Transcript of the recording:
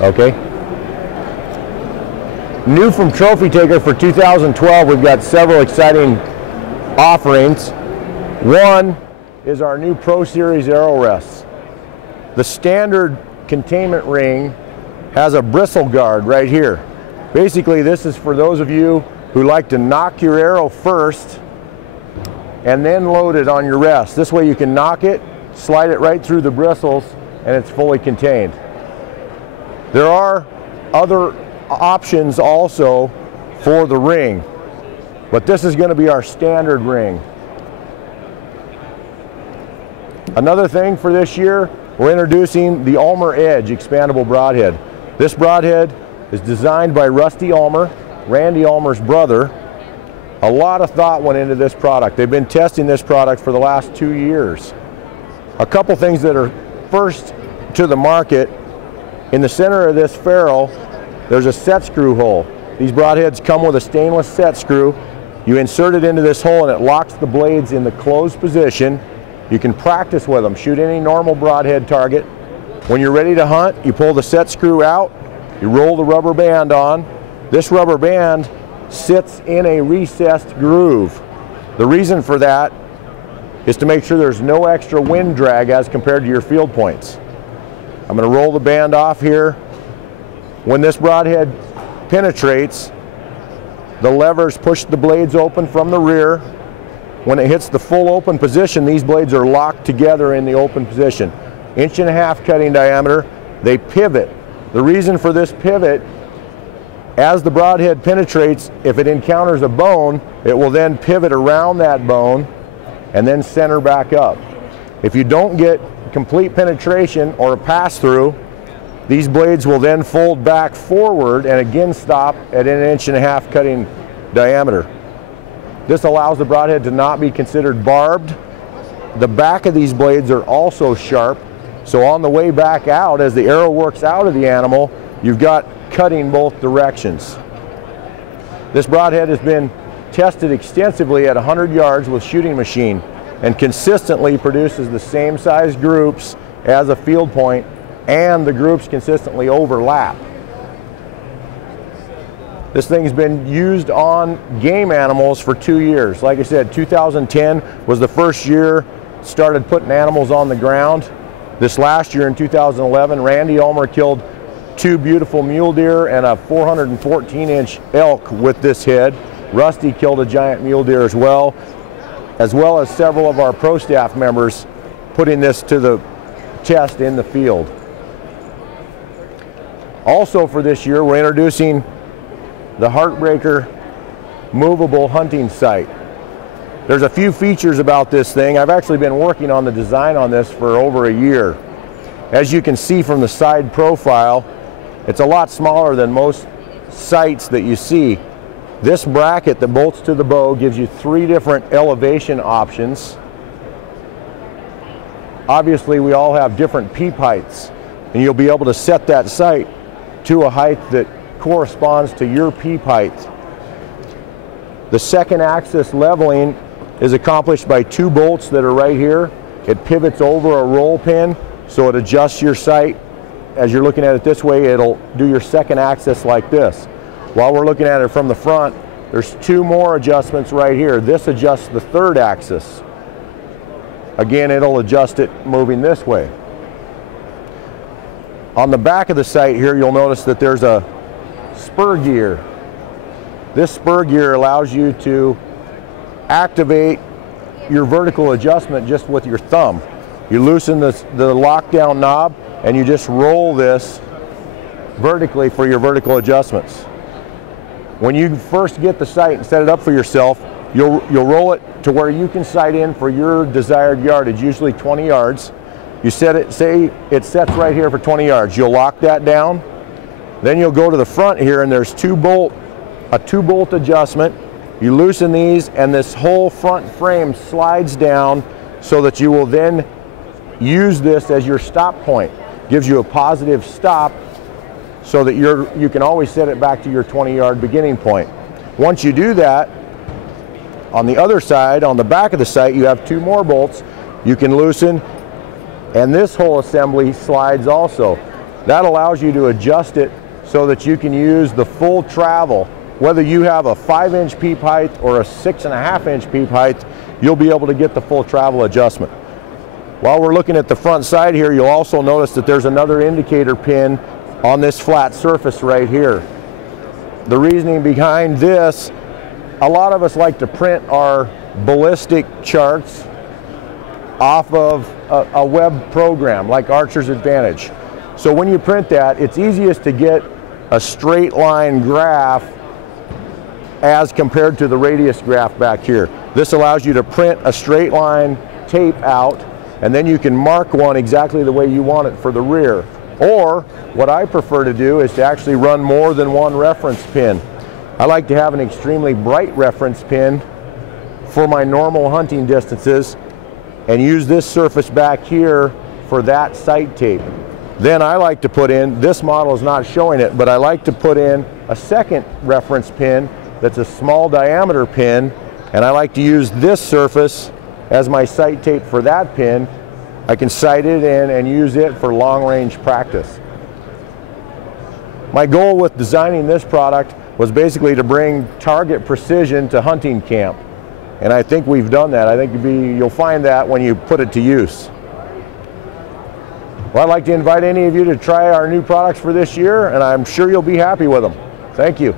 Okay. New from Trophy Taker for 2012, we've got several exciting offerings. One is our new Pro Series Arrow Rests. The standard containment ring has a bristle guard right here. Basically, this is for those of you who like to knock your arrow first and then load it on your rest. This way you can knock it, slide it right through the bristles, and it's fully contained. There are other options also for the ring, but this is going to be our standard ring. Another thing for this year, we're introducing the Ulmer Edge expandable broadhead. This broadhead is designed by Rusty Ulmer, Randy Ulmer's brother. A lot of thought went into this product. They've been testing this product for the last 2 years. A couple things that are first to the market: in the center of this ferrule, there's a set screw hole. These broadheads come with a stainless set screw. You insert it into this hole and it locks the blades in the closed position. You can practice with them, shoot any normal broadhead target. When you're ready to hunt, you pull the set screw out, you roll the rubber band on. This rubber band sits in a recessed groove. The reason for that is to make sure there's no extra wind drag as compared to your field points. I'm going to roll the band off here. When this broadhead penetrates, the levers push the blades open from the rear. When it hits the full open position, these blades are locked together in the open position. 1.5 inch cutting diameter. They pivot. The reason for this pivot, as the broadhead penetrates, if it encounters a bone, it will then pivot around that bone and then center back up. If you don't get complete penetration or a pass through, these blades will then fold back forward and again stop at 1.5 inch cutting diameter. This allows the broadhead to not be considered barbed. The back of these blades are also sharp, so on the way back out, as the arrow works out of the animal, you've got cutting both directions. This broadhead has been tested extensively at 100 yards with shooting machine and consistently produces the same size groups as a field point, and the groups consistently overlap. This thing's been used on game animals for 2 years. Like I said, 2010 was the first year started putting animals on the ground. This last year in 2011, Randy Ulmer killed 2 beautiful mule deer and a 414-inch elk with this head. Rusty killed a giant mule deer as well as several of our pro staff members putting this to the test in the field. Also for this year, we're introducing the Heartbreaker movable hunting sight. There's a few features about this thing. I've actually been working on the design on this for over a year. As you can see from the side profile, it's a lot smaller than most sights that you see. This bracket that bolts to the bow gives you 3 different elevation options. Obviously, we all have different peep heights, and you'll be able to set that sight to a height that corresponds to your peep height. The second axis leveling is accomplished by 2 bolts that are right here. It pivots over a roll pin, so it adjusts your sight. As you're looking at it this way, it'll do your second axis like this. While we're looking at it from the front, there's 2 more adjustments right here. This adjusts the third axis. Again, it'll adjust it moving this way. On the back of the sight here, you'll notice that there's a spur gear. This spur gear allows you to activate your vertical adjustment just with your thumb. You loosen the lockdown knob and you just roll this vertically for your vertical adjustments. When you first get the sight and set it up for yourself, you'll roll it to where you can sight in for your desired yardage, usually 20 yards. You set it, say it sets right here for 20 yards. You'll lock that down. Then you'll go to the front here and there's a 2-bolt adjustment. You loosen these and this whole front frame slides down so that you will then use this as your stop point. Gives you a positive stop so that you can always set it back to your 20-yard beginning point. Once you do that, on the other side, on the back of the sight, you have 2 more bolts you can loosen, and this whole assembly slides also. That allows you to adjust it so that you can use the full travel. Whether you have a 5-inch peep height or a 6.5-inch peep height, you'll be able to get the full travel adjustment. While we're looking at the front side here, you'll also notice that there's another indicator pin on this flat surface right here. The reasoning behind this, a lot of us like to print our ballistic charts off of a web program like Archer's Advantage. So when you print that, it's easiest to get a straight line graph as compared to the radius graph back here. This allows you to print a straight line tape out, and then you can mark one exactly the way you want it for the rear. Or what I prefer to do is to actually run more than one reference pin. I like to have an extremely bright reference pin for my normal hunting distances and use this surface back here for that sight tape. Then I like to put in, this model is not showing it, but I like to put in a second reference pin that's a small diameter pin, and I like to use this surface as my sight tape for that pin. I can sight it in and use it for long range practice. My goal with designing this product was basically to bring target precision to hunting camp. And I think we've done that. I think you'll find that when you put it to use. Well, I'd like to invite any of you to try our new products for this year, and I'm sure you'll be happy with them. Thank you.